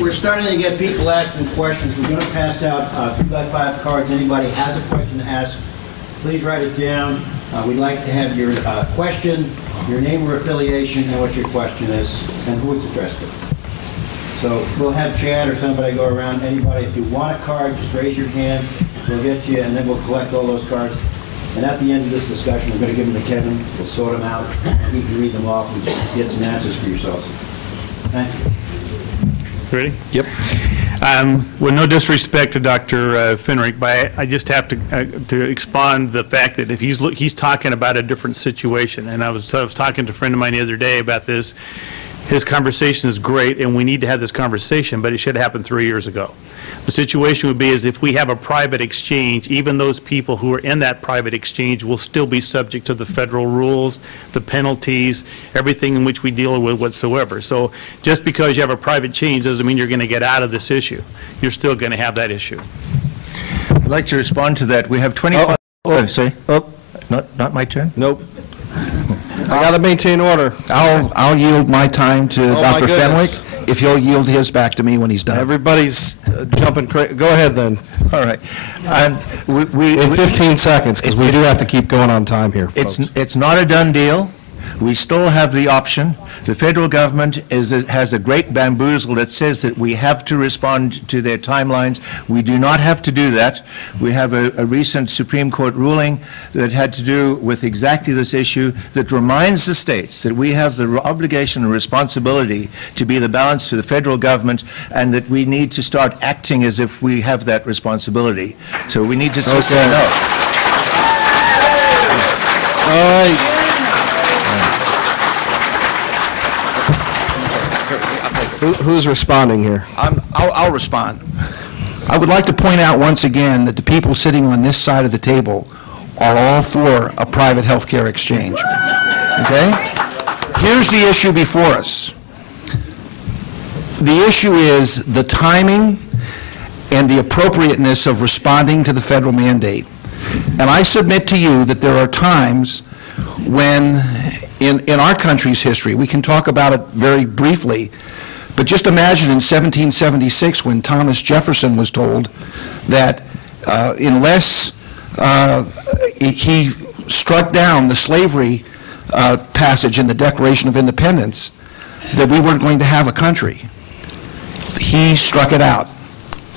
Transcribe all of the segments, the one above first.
We're starting to get people asking questions. We're going to pass out 2x5 cards. Anybody has a question to ask, please write it down. We'd like to have your question, your name or affiliation, and what your question is, and who it's addressed to. So we'll have Chad or somebody go around. Anybody, if you want a card, just raise your hand. We'll get to you, and then we'll collect all those cards. And at the end of this discussion, we're going to give them to Kevin. We'll sort them out. You can read them off and get some answers for yourselves. Thank you. Ready? Yep. With no disrespect to Dr. Finrick, but I just have to expand the fact that if he's talking about a different situation, and I was talking to a friend of mine the other day about this. His conversation is great, and we need to have this conversation, but it should have happened 3 years ago. The situation would be is if we have a private exchange, even those people who are in that private exchange will still be subject to the federal rules, the penalties, everything in which we deal with whatsoever. So just because you have a private exchange doesn't mean you're going to get out of this issue. You're still going to have that issue. I'd like to respond to that. We have 25. Say. Oh, Not my turn? nope. I got to maintain order. I'll yield my time to Dr. goodness. Fenwick if he'll yield his back to me when he's done. Everybody's jumping crazy. Go ahead then. All right. In 15 seconds, because we do have to keep going on time here, folks. It's not a done deal. We still have the option. The federal government has a great bamboozle that says that we have to respond to their timelines. We do not have to do that. We have a recent Supreme Court ruling that had to do with exactly this issue that reminds the states that we have the obligation and responsibility to be the balance to the federal government, and that we need to start acting as if we have that responsibility. So we need to stand up. All right. Who's responding here? I'll respond. I would like to point out once again that the people sitting on this side of the table are all for a private health care exchange. Okay? Here's the issue before us. The issue is the timing and the appropriateness of responding to the federal mandate. And I submit to you that there are times when, in our country's history, we can talk about it very briefly, but just imagine in 1776 when Thomas Jefferson was told that unless he struck down the slavery passage in the Declaration of Independence, that we weren't going to have a country. He struck it out.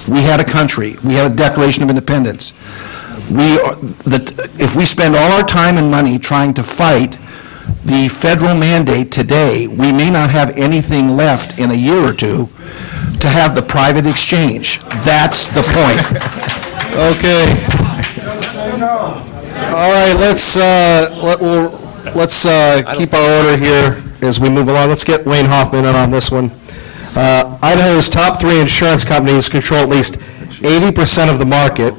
We had a country. We had a Declaration of Independence. If we spend all our time and money trying to fight the federal mandate today, we may not have anything left in a year or two to have the private exchange. That's the point. Okay. All right, let's keep our order here as we move along. Let's get Wayne Hoffman in on this one. Idaho's top 3 insurance companies control at least 80% of the market.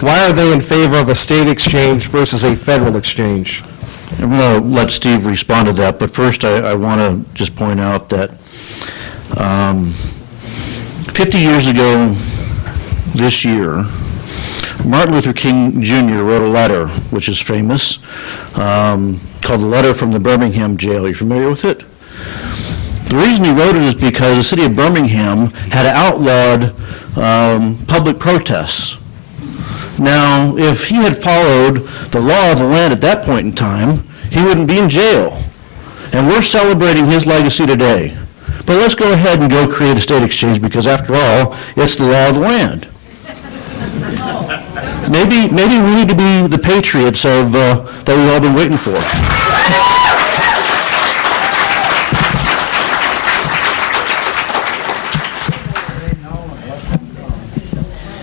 Why are they in favor of a state exchange versus a federal exchange? I'm going to let Steve respond to that, but first I want to just point out that 50 years ago this year, Martin Luther King Jr. wrote a letter, which is famous, called The Letter from the Birmingham Jail. Are you familiar with it? The reason he wrote it is because the city of Birmingham had outlawed public protests. Now, if he had followed the law of the land at that point in time, he wouldn't be in jail. And we're celebrating his legacy today. But let's go ahead and go create a state exchange, because after all, it's the law of the land. Maybe we need to be the patriots of that we've all been waiting for.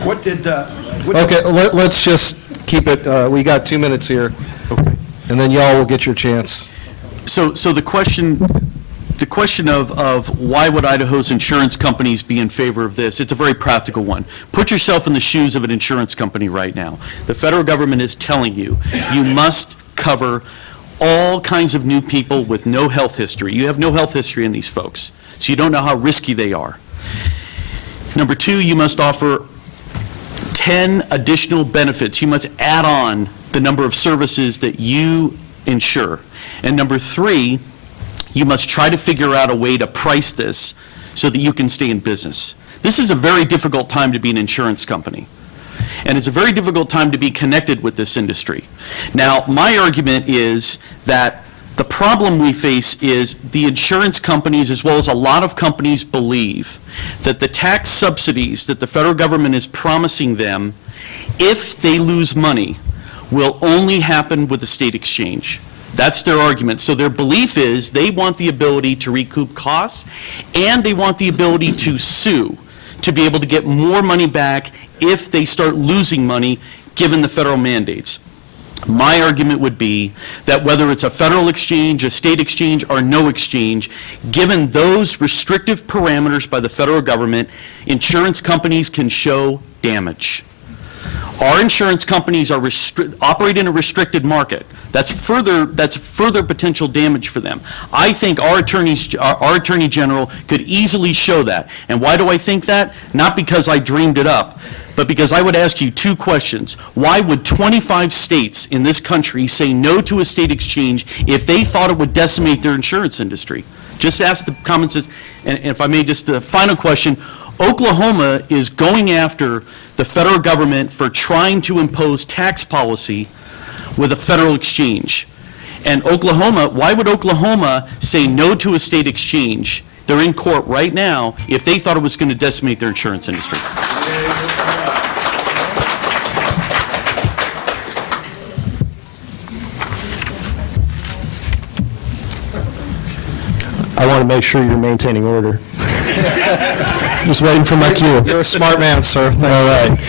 What did... Okay, let's just keep it, we got 2 minutes here, and then y'all will get your chance. So the question of why would Idaho's insurance companies be in favor of this, it's a very practical one. Put yourself in the shoes of an insurance company right now. The federal government is telling you, you must cover all kinds of new people with no health history. You have no health history in these folks, so you don't know how risky they are. Number 2, you must offer 10 additional benefits. You must add on the number of services that you insure. And number 3, you must try to figure out a way to price this so that you can stay in business. This is a very difficult time to be an insurance company. And it's a very difficult time to be connected with this industry. Now, my argument is that the problem we face is the insurance companies, as well as a lot of companies, believe that the tax subsidies that the federal government is promising them, if they lose money, will only happen with the state exchange. That's their argument. So their belief is they want the ability to recoup costs, and they want the ability to sue, to be able to get more money back if they start losing money, given the federal mandates. My argument would be that whether it's a federal exchange, a state exchange, or no exchange, given those restrictive parameters by the federal government, insurance companies can show damage. Our insurance companies are operate in a restricted market. That's further potential damage for them. I think our Attorney General could easily show that. And why do I think that? Not because I dreamed it up, but because I would ask you two questions. Why would 25 states in this country say no to a state exchange if they thought it would decimate their insurance industry? Just ask the common sense. And if I may, just a final question. Oklahoma is going after the federal government for trying to impose tax policy with a federal exchange. And Oklahoma, why would Oklahoma say no to a state exchange? They're in court right now if they thought it was going to decimate their insurance industry. I want to make sure you're maintaining order. Just waiting for my cue. You're a smart man, sir. All right.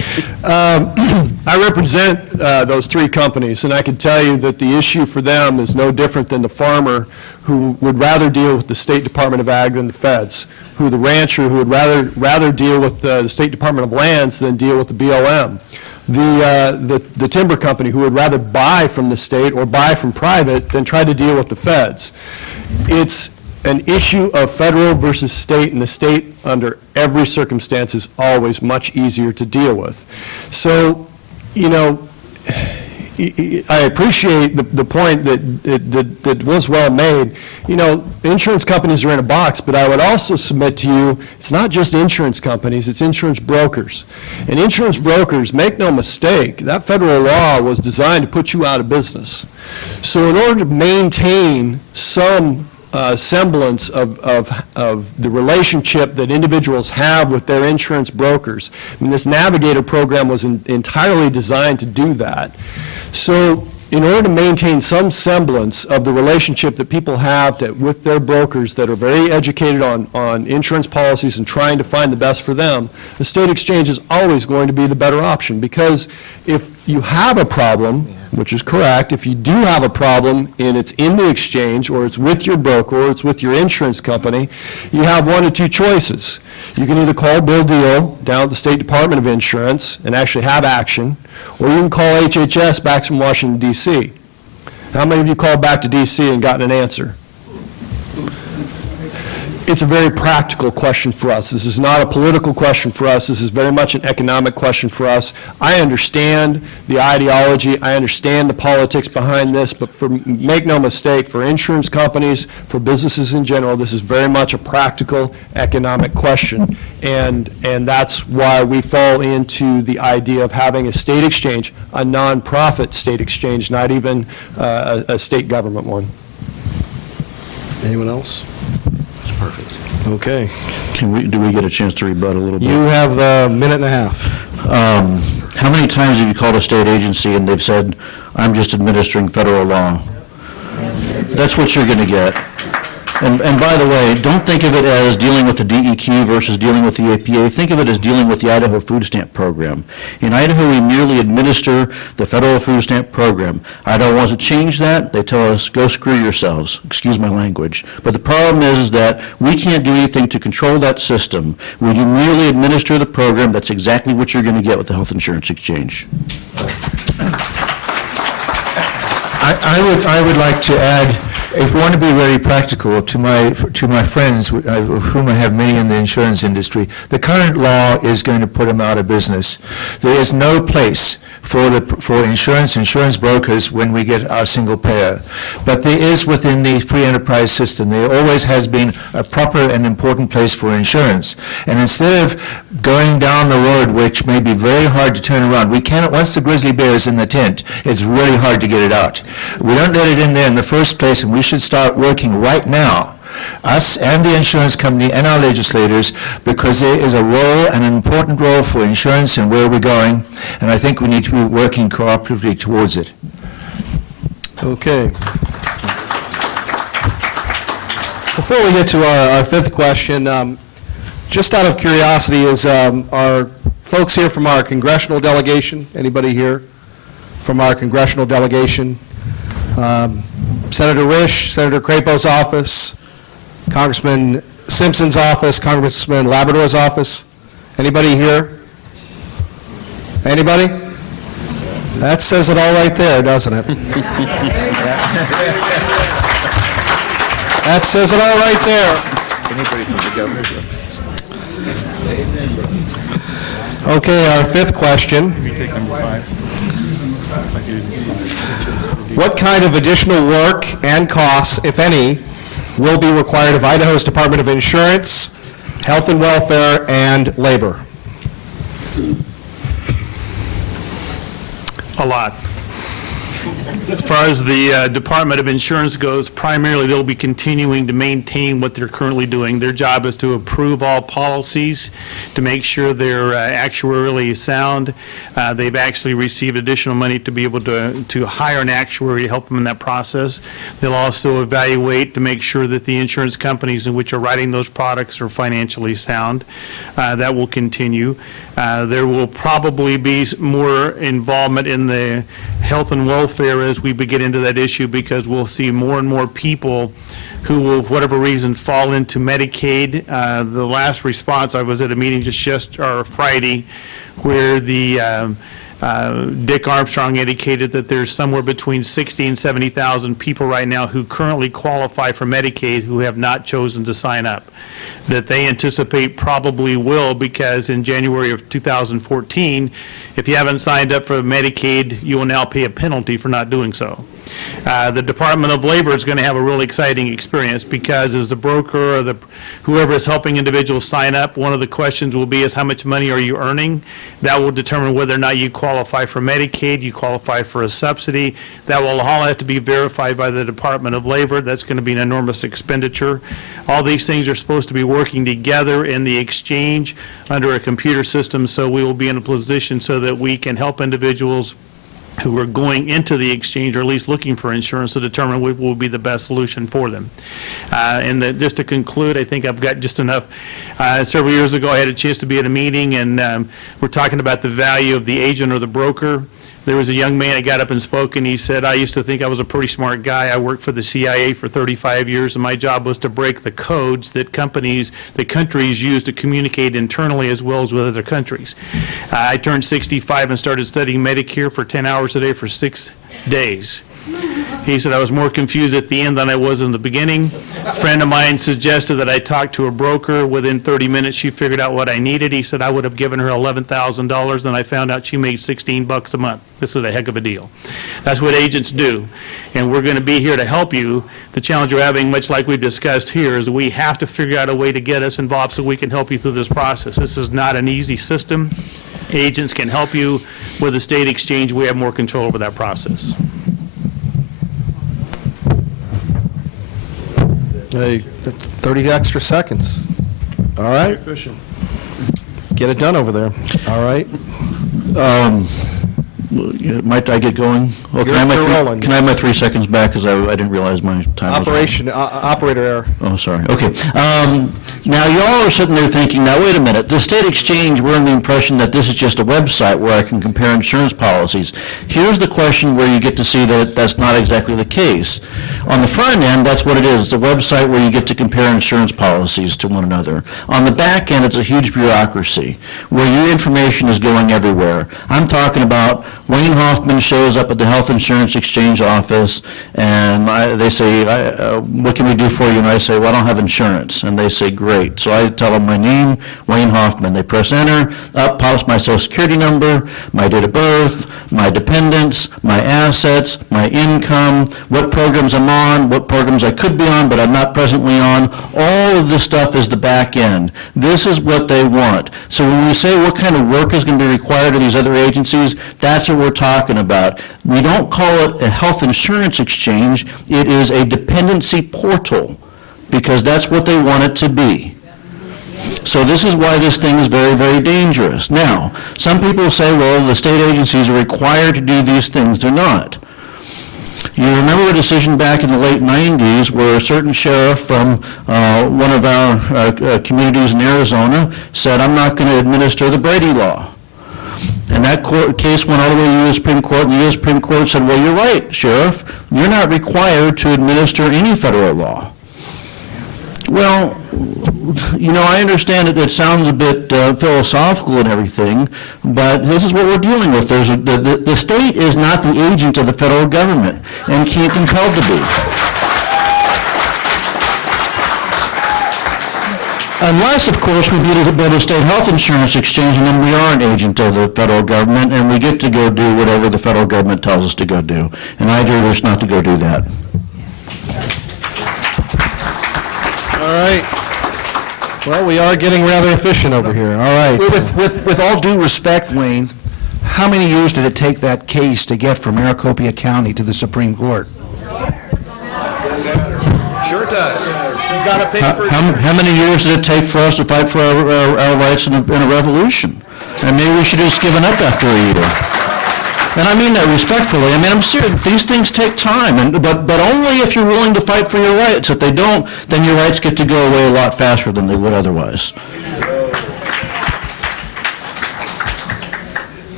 I represent those three companies, and I can tell you that the issue for them is no different than the farmer who would rather deal with the State Department of Ag than the feds, the rancher who would rather deal with the State Department of Lands than deal with the BLM, the timber company who would rather buy from the state or buy from private than try to deal with the feds. It's an issue of federal versus state, and the state, under every circumstance, is always much easier to deal with. So, you know, I appreciate the point that was well made. You know, insurance companies are in a box, but I would also submit to you, it's not just insurance companies, it's insurance brokers. And insurance brokers, make no mistake, that federal law was designed to put you out of business. So in order to maintain some semblance of the relationship that individuals have with their insurance brokers. I mean, this Navigator program was entirely designed to do that. So in order to maintain some semblance of the relationship that people have with their brokers that are very educated on insurance policies and trying to find the best for them, the state exchange is always going to be the better option, because if you have a problem, which is correct, if you do have a problem and it's in the exchange or it's with your broker or it's with your insurance company, you have one of two choices. You can either call Bill Deal down at the State Department of Insurance and actually have action, or you can call HHS back from Washington, D.C. How many of you called back to D.C. and gotten an answer? It's a very practical question for us. This is not a political question for us. This is very much an economic question for us. I understand the ideology. I understand the politics behind this, but make no mistake, for insurance companies, for businesses in general, this is very much a practical economic question. And that's why we fall into the idea of having a state exchange, a nonprofit state exchange, not even a state government one. Anyone else? Perfect. Okay. Do we get a chance to rebut a little bit? You have a minute and a half. How many times have you called a state agency and they've said, I'm just administering federal law? That's what you're going to get. And by the way, don't think of it as dealing with the DEQ versus dealing with the APA. Think of it as dealing with the Idaho Food Stamp Program. In Idaho, we merely administer the federal food stamp program. Idaho wants to change that. They tell us, go screw yourselves. Excuse my language. But the problem is that we can't do anything to control that system. We do merely administer the program. That's exactly what you're going to get with the Health Insurance Exchange. I would like to add, if we want to be very practical, to my friends, of whom I have many in the insurance industry, the current law is going to put them out of business. There is no place for insurance brokers when we get our single payer. But there is within the free enterprise system, there always has been a proper and important place for insurance. And instead of going down the road, which may be very hard to turn around, we cannot, once the grizzly bear is in the tent, it's really hard to get it out. We don't let it in there in the first place, and we should start working right now, us and the insurance company and our legislators, because there is a role, an important role for insurance and where we're going, and I think we need to be working cooperatively towards it. Okay. Before we get to our fifth question, just out of curiosity, are folks here from our congressional delegation? Anybody here from our congressional delegation? Senator Risch, Senator Crapo's office, Congressman Simpson's office, Congressman Labrador's office. Anybody here? Anybody? That says it all right there, doesn't it? That says it all right there. Anybody from the governor's office? Okay, our fifth question. What kind of additional work and costs, if any, will be required of Idaho's Department of Insurance, Health and Welfare, and Labor? A lot. As far as the Department of Insurance goes, primarily they'll be continuing to maintain what they're currently doing. Their job is to approve all policies, to make sure they're actuarially sound. They've actually received additional money to be able to hire an actuary to help them in that process. They'll also evaluate to make sure that the insurance companies in which are writing those products are financially sound. That will continue. There will probably be more involvement in the health and welfare as we get into that issue, because we'll see more and more people who will, for whatever reason, fall into Medicaid. The last response, I was at a meeting just Friday, where the Dick Armstrong indicated that there's somewhere between 60 and 70,000 people right now who currently qualify for Medicaid who have not chosen to sign up, that they anticipate probably will, because in January of 2014, if you haven't signed up for Medicaid, you will now pay a penalty for not doing so. The Department of Labor is going to have a really exciting experience, because as the broker or whoever is helping individuals sign up, one of the questions will be is how much money are you earning? That will determine whether or not you qualify for Medicaid, you qualify for a subsidy. That will all have to be verified by the Department of Labor. That's going to be an enormous expenditure. All these things are supposed to be working together in the exchange under a computer system, so we will be in a position so that we can help individuals who are going into the exchange, or at least looking for insurance, to determine what will be the best solution for them. Just to conclude, I think I've got just enough. Several years ago, I had a chance to be at a meeting, and we're talking about the value of the agent or the broker. There was a young man that got up and spoke, and he said, I used to think I was a pretty smart guy. I worked for the CIA for 35 years, and my job was to break the codes that countries use to communicate internally as well as with other countries. I turned 65 and started studying Medicare for 10 hours a day for 6 days. He said, I was more confused at the end than I was in the beginning. A friend of mine suggested that I talk to a broker. Within 30 minutes, she figured out what I needed. He said I would have given her $11,000, and I found out she made $16 a month. This is a heck of a deal. That's what agents do, and we're going to be here to help you. The challenge we're having, much like we've discussed here, is we have to figure out a way to get us involved so we can help you through this process. This is not an easy system. Agents can help you. With the state exchange, we have more control over that process. Hey, that's 30 extra seconds. All right. Get it done over there. All right. Might I get going? Well, You're rolling. Can I have my 3 seconds back, because I didn't realize my time was up. Operator error. Oh, sorry. Okay. Now, y'all are sitting there thinking, now, wait a minute. The state exchange, we're under the impression that this is just a website where I can compare insurance policies. Here's the question where you get to see that that's not exactly the case. On the front end, that's what it is. It's a website where you get to compare insurance policies to one another. On the back end, it's a huge bureaucracy where your information is going everywhere. I'm talking about Wayne Hoffman shows up at the Health Insurance Exchange office, and they say, what can we do for you? And I say, well, I don't have insurance. And they say, great. great. So I tell them my name, Wayne Hoffman. They press enter, up pops my social security number, my date of birth, my dependents, my assets, my income, what programs I'm on, what programs I could be on but I'm not presently on. All of this stuff is the back end. This is what they want. So when we say what kind of work is going to be required of these other agencies, that's what we're talking about. We don't call it a health insurance exchange. It is a dependency portal, because that's what they want it to be. So this is why this thing is very, very dangerous. Now, some people say, well, the state agencies are required to do these things. They're not. You remember a decision back in the late 90s where a certain sheriff from one of our communities in Arizona said, I'm not going to administer the Brady Law. And that case went all the way to the U.S. Supreme Court, and the U.S. Supreme Court said, well, you're right, Sheriff. You're not required to administer any federal law. Well, you know, I understand that it sounds a bit philosophical and everything, but this is what we're dealing with. The state is not the agent of the federal government and can't compelled to be. Unless, of course, we build a state health insurance exchange, and then we are an agent of the federal government, and we get to go do whatever the federal government tells us to go do. And I urge us not to go do that. All right. Well, we are getting rather efficient over here. All right. With all due respect, Wayne, how many years did it take that case to get from Maricopa County to the Supreme Court? Sure does. You got to pay for it. How many years did it take for us to fight for our rights in a revolution? And maybe we should have just given up after a year. And I mean that respectfully. I mean, I'm serious. These things take time, but only if you're willing to fight for your rights. If they don't, then your rights get to go away a lot faster than they would otherwise.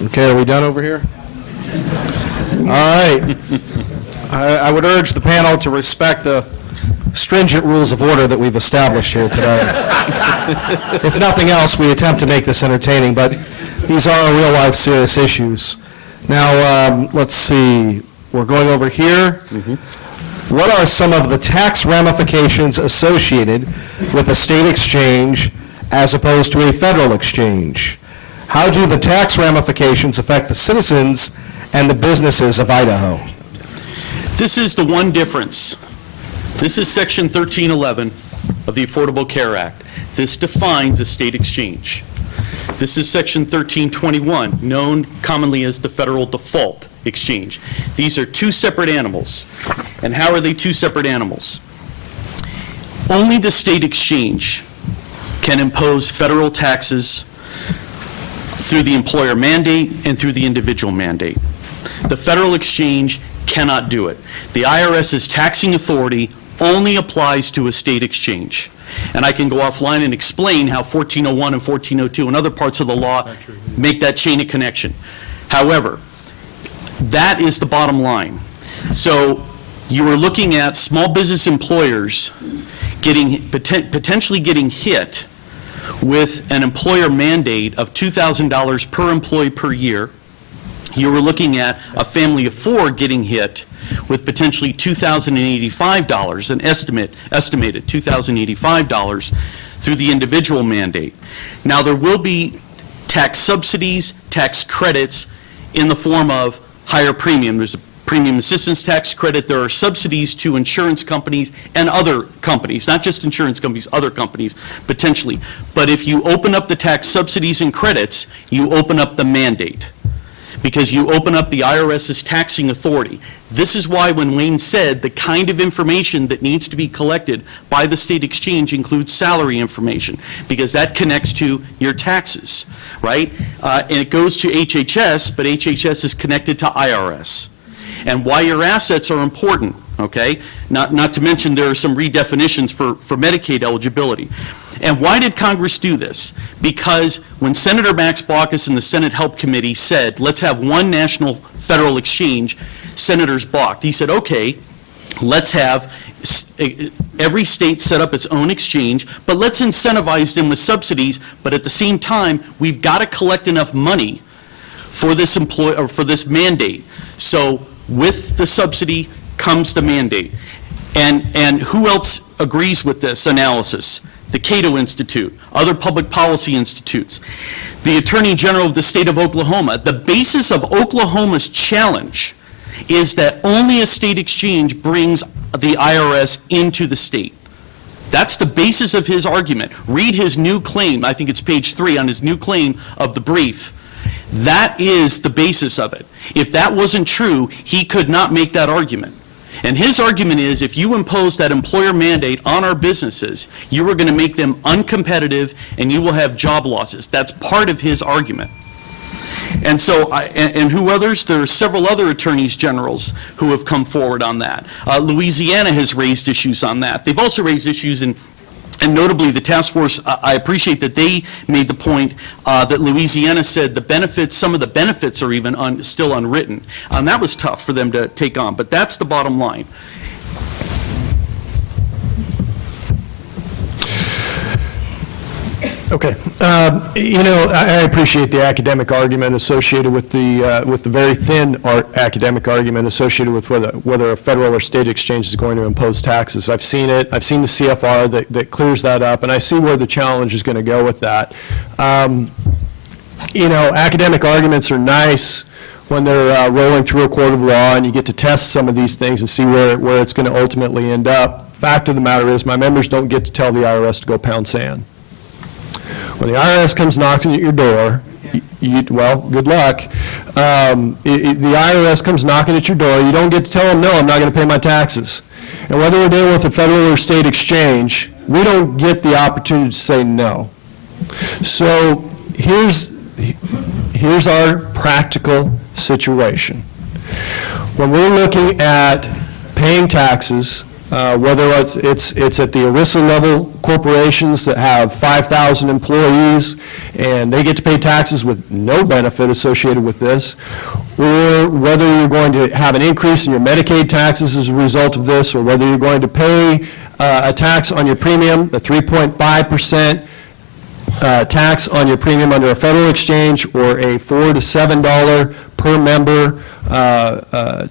Okay, are we done over here? All right. I would urge the panel to respect the stringent rules of order that we've established here today. If nothing else, we attempt to make this entertaining, but these are real-life serious issues. Now, let's see. We're going over here. What are some of the tax ramifications associated with a state exchange as opposed to a federal exchange? How do the tax ramifications affect the citizens and the businesses of Idaho? This is the one difference. This is Section 1311 of the Affordable Care Act. This defines a state exchange. This is Section 1321, known commonly as the Federal Default Exchange. These are two separate animals. And how are they two separate animals? Only the state exchange can impose federal taxes through the employer mandate and through the individual mandate. The federal exchange cannot do it. The IRS's taxing authority only applies to a state exchange. And I can go offline and explain how 1401 and 1402 and other parts of the law make that chain of connection. However, that is the bottom line. So you are looking at small business employers potentially getting hit with an employer mandate of $2,000 per employee per year. You were looking at a family of four getting hit with potentially $2,085, an estimated $2,085 through the individual mandate. Now there will be tax subsidies, tax credits in the form of higher premium. There's a premium assistance tax credit. There are subsidies to insurance companies and other companies, not just insurance companies, other companies potentially. But if you open up the tax subsidies and credits, you open up the mandate, because you open up the IRS's taxing authority. This is why when Wayne said the kind of information that needs to be collected by the state exchange includes salary information, because that connects to your taxes, right? And it goes to HHS, but HHS is connected to IRS. And why your assets are important, okay? Not to mention there are some redefinitions for Medicaid eligibility. And why did Congress do this? Because when Senator Max Baucus and the Senate Help Committee said, let's have one national federal exchange, senators balked. He said, okay, let's have every state set up its own exchange, but let's incentivize them with subsidies, but at the same time, we've got to collect enough money for this for this mandate. So with the subsidy comes the mandate. And who else agrees with this analysis? the Cato Institute, other public policy institutes, the Attorney General of the state of Oklahoma. The basis of Oklahoma's challenge is that only a state exchange brings the IRS into the state. That's the basis of his argument. Read his new claim. I think it's page 3 on his new claim of the brief. That is the basis of it. If that wasn't true, he could not make that argument. And his argument is if you impose that employer mandate on our businesses, you are going to make them uncompetitive and you will have job losses. That's part of his argument. And so, and who others? There are several other attorneys generals who have come forward on that. Louisiana has raised issues on that. They've also raised issues and notably the task force, I appreciate that they made the point that Louisiana said the benefits, some of the benefits are even still unwritten. And that was tough for them to take on, but that's the bottom line. Okay. You know, I appreciate the academic argument associated with the very thin academic argument associated with whether a federal or state exchange is going to impose taxes. I've seen it. I've seen the CFR that clears that up, and I see where the challenge is going to go with that. You know, academic arguments are nice when they're rolling through a court of law and you get to test some of these things and see where it's going to ultimately end up. Fact of the matter is my members don't get to tell the IRS to go pound sand. When the IRS comes knocking at your door, well, good luck. The IRS comes knocking at your door, you don't get to tell them, no, I'm not going to pay my taxes. And whether we're dealing with a federal or state exchange, we don't get the opportunity to say no. So here's our practical situation. When we're looking at paying taxes, whether it's at the ERISA level corporations that have 5,000 employees and they get to pay taxes with no benefit associated with this, or whether you're going to have an increase in your Medicaid taxes as a result of this, or whether you're going to pay a tax on your premium, the 3.5% tax on your premium under a federal exchange, or a $4 to $7 per member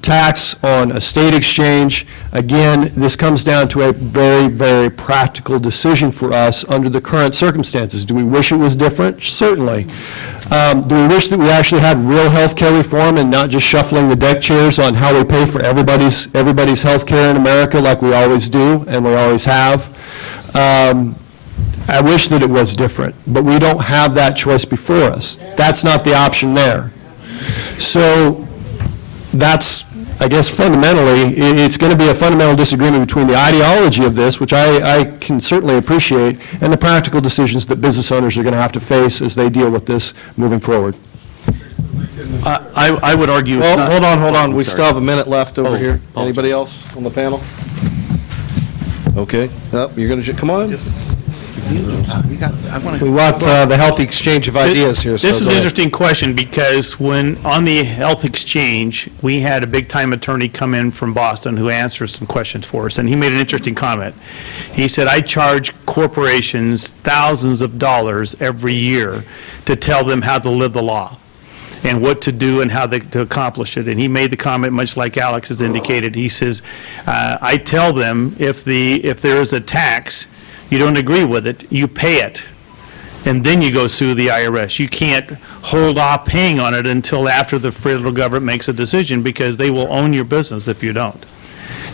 tax on a state exchange. Again, this comes down to a very, very practical decision for us under the current circumstances. Do we wish it was different? Certainly. Do we wish that we actually had real health care reform and not just shuffling the deck chairs on how we pay for everybody's health care in America like we always do and we always have? I wish that it was different, but we don't have that choice before us. That's not the option there. So that's, I guess, fundamentally, it's going to be a fundamental disagreement between the ideology of this, which I can certainly appreciate, and the practical decisions that business owners are going to have to face as they deal with this moving forward. I would argue it's Well, not. hold on. We still have a minute left over here. apologies. Anybody else on the panel? Okay. You're going to, come on. We want the healthy exchange of ideas here. This so is go an ahead. interesting question because when on the health exchange, we had a big-time attorney come in from Boston who answered some questions for us, and he made an interesting comment. He said, I charge corporations thousands of dollars every year to tell them how to live the law and what to do and how to accomplish it. And he made the comment, much like Alex has indicated. He says, I tell them if there is a tax, you don't agree with it, you pay it, and then you go sue the IRS. You can't hold off paying on it until after the federal government makes a decision because they will own your business if you don't.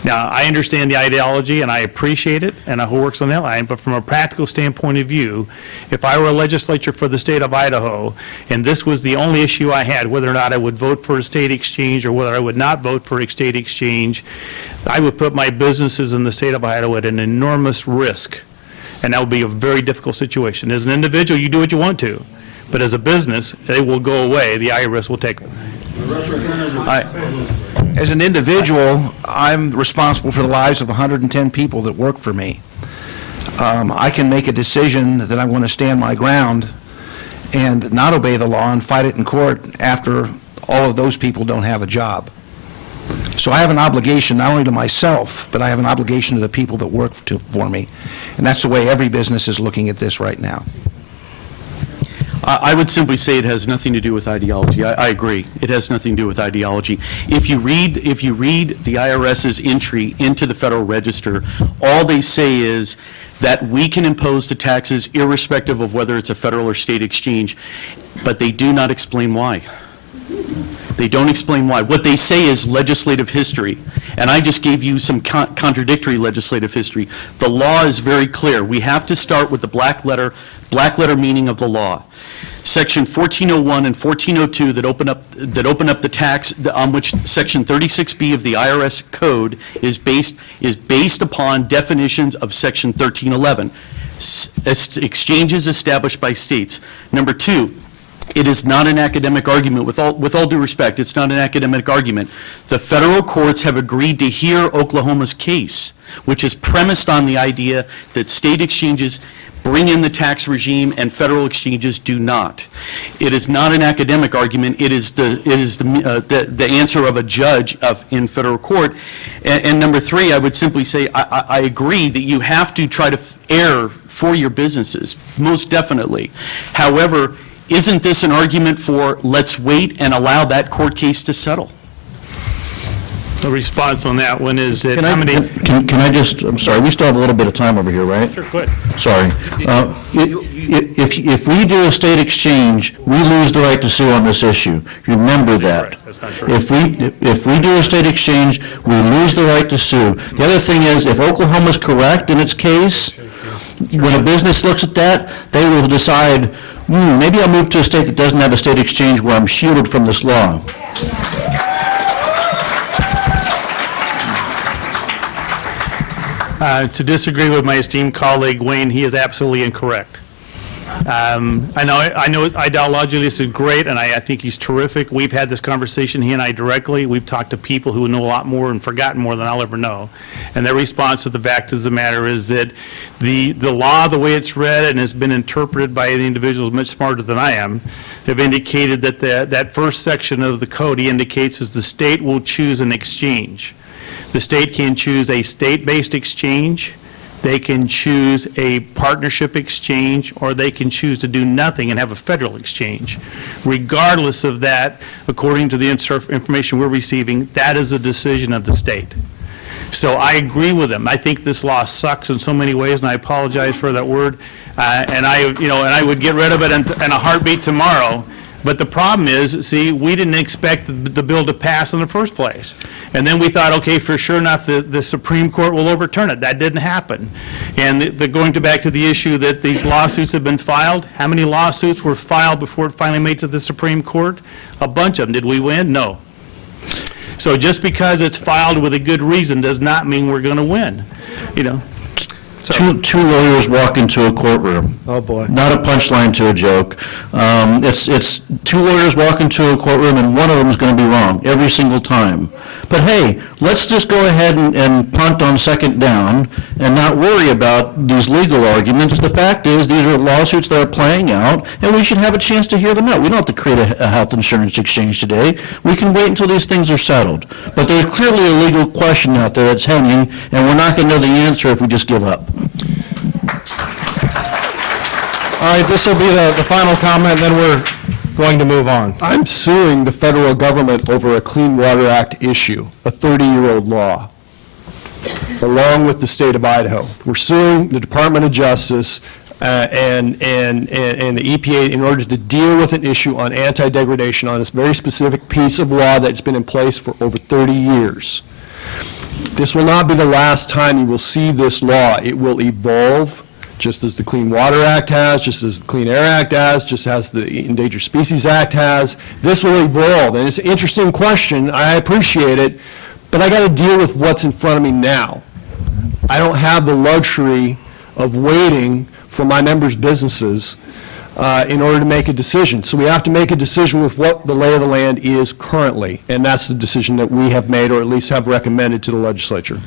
Now, I understand the ideology and I appreciate it and who works on that line, but from a practical standpoint of view, if I were a legislature for the state of Idaho and this was the only issue I had, whether or not I would vote for a state exchange or whether I would not vote for a state exchange, I would put my businesses in the state of Idaho at an enormous risk. And that would be a very difficult situation. As an individual, you do what you want to. But as a business, they will go away. The IRS will take them. As an individual, I'm responsible for the lives of 110 people that work for me. I can make a decision that I want to stand my ground and not obey the law and fight it in court after all of those people don't have a job. So I have an obligation not only to myself, but I have an obligation to the people that work for me. And that's the way every business is looking at this right now. I would simply say it has nothing to do with ideology. I agree. It has nothing to do with ideology. If you read the IRS's entry into the Federal Register, all they say is that we can impose the taxes irrespective of whether it's a federal or state exchange, but they do not explain why. They don't explain why. What they say is legislative history, and I just gave you some contradictory legislative history. The law is very clear. We have to start with the black letter meaning of the law. Section 1401 and 1402 that open up the tax, on which Section 36B of the IRS code is based upon definitions of Section 1311, exchanges established by states. Number two, it is not an academic argument. With all due respect, it's not an academic argument. The federal courts have agreed to hear Oklahoma's case, which is premised on the idea that state exchanges bring in the tax regime and federal exchanges do not. It is not an academic argument. It is the answer of a judge in federal court. And number three, I would simply say I agree that you have to try to err for your businesses, most definitely. However, isn't this an argument for let's wait and allow that court case to settle? The response on that one is that Can I just, I'm sorry, we still have a little bit of time over here, right? Sure, go ahead. Sorry. If we do a state exchange, we lose the right to sue on this issue. Remember that. Correct. That's not true. If we do a state exchange, we lose the right to sue. The other thing is, if Oklahoma's correct in its case, when a business looks at that, they will decide, maybe I'll move to a state that doesn't have a state exchange where I'm shielded from this law. To disagree with my esteemed colleague Wayne, he is absolutely incorrect. I know ideologically this is great, and I think he's terrific. We've had this conversation, he and I directly. We've talked to people who know a lot more and forgotten more than I'll ever know. And their response to the fact of the matter is that the law, the way it's read and has been interpreted by the individuals much smarter than I am, have indicated that that first section of the code he indicates is the state will choose an exchange. The state can choose a state-based exchange, they can choose a partnership exchange, or they can choose to do nothing and have a federal exchange. Regardless of that, according to the information we're receiving, that is a decision of the state. So I agree with them. I think this law sucks in so many ways, and I apologize for that word. And I would get rid of it in a heartbeat tomorrow. But the problem is, see, we didn't expect the bill to pass in the first place. And then we thought, okay, for sure enough, the Supreme Court will overturn it. That didn't happen. And going back to the issue that these lawsuits have been filed, how many lawsuits were filed before it finally made to the Supreme Court? A bunch of them. Did we win? No. So just because it's filed with a good reason does not mean we're going to win, you know. Two lawyers walk into a courtroom. Oh, boy. Not a punchline to a joke. It's two lawyers walk into a courtroom, and one of them is going to be wrong every single time. But hey, let's just go ahead and punt on second down and not worry about these legal arguments. The fact is, these are lawsuits that are playing out, and we should have a chance to hear them out. We don't have to create a health insurance exchange today. We can wait until these things are settled. But there's clearly a legal question out there that's hanging, and we're not going to know the answer if we just give up. All right, this will be the final comment, then we're going to move on. I'm suing the federal government over a Clean Water Act issue, a 30-year-old law, along with the state of Idaho. We're suing the Department of Justice and the EPA in order to deal with an issue on anti-degradation on this very specific piece of law that's been in place for over 30 years. This will not be the last time you will see this law. It will evolve, just as the Clean Water Act has, just as the Clean Air Act has, just as the Endangered Species Act has. This will evolve, and it's an interesting question. I appreciate it, but I got to deal with what's in front of me now. I don't have the luxury of waiting for my members' businesses in order to make a decision. So we have to make a decision with what the lay of the land is currently, and that's the decision that we have made, or at least have recommended to the legislature.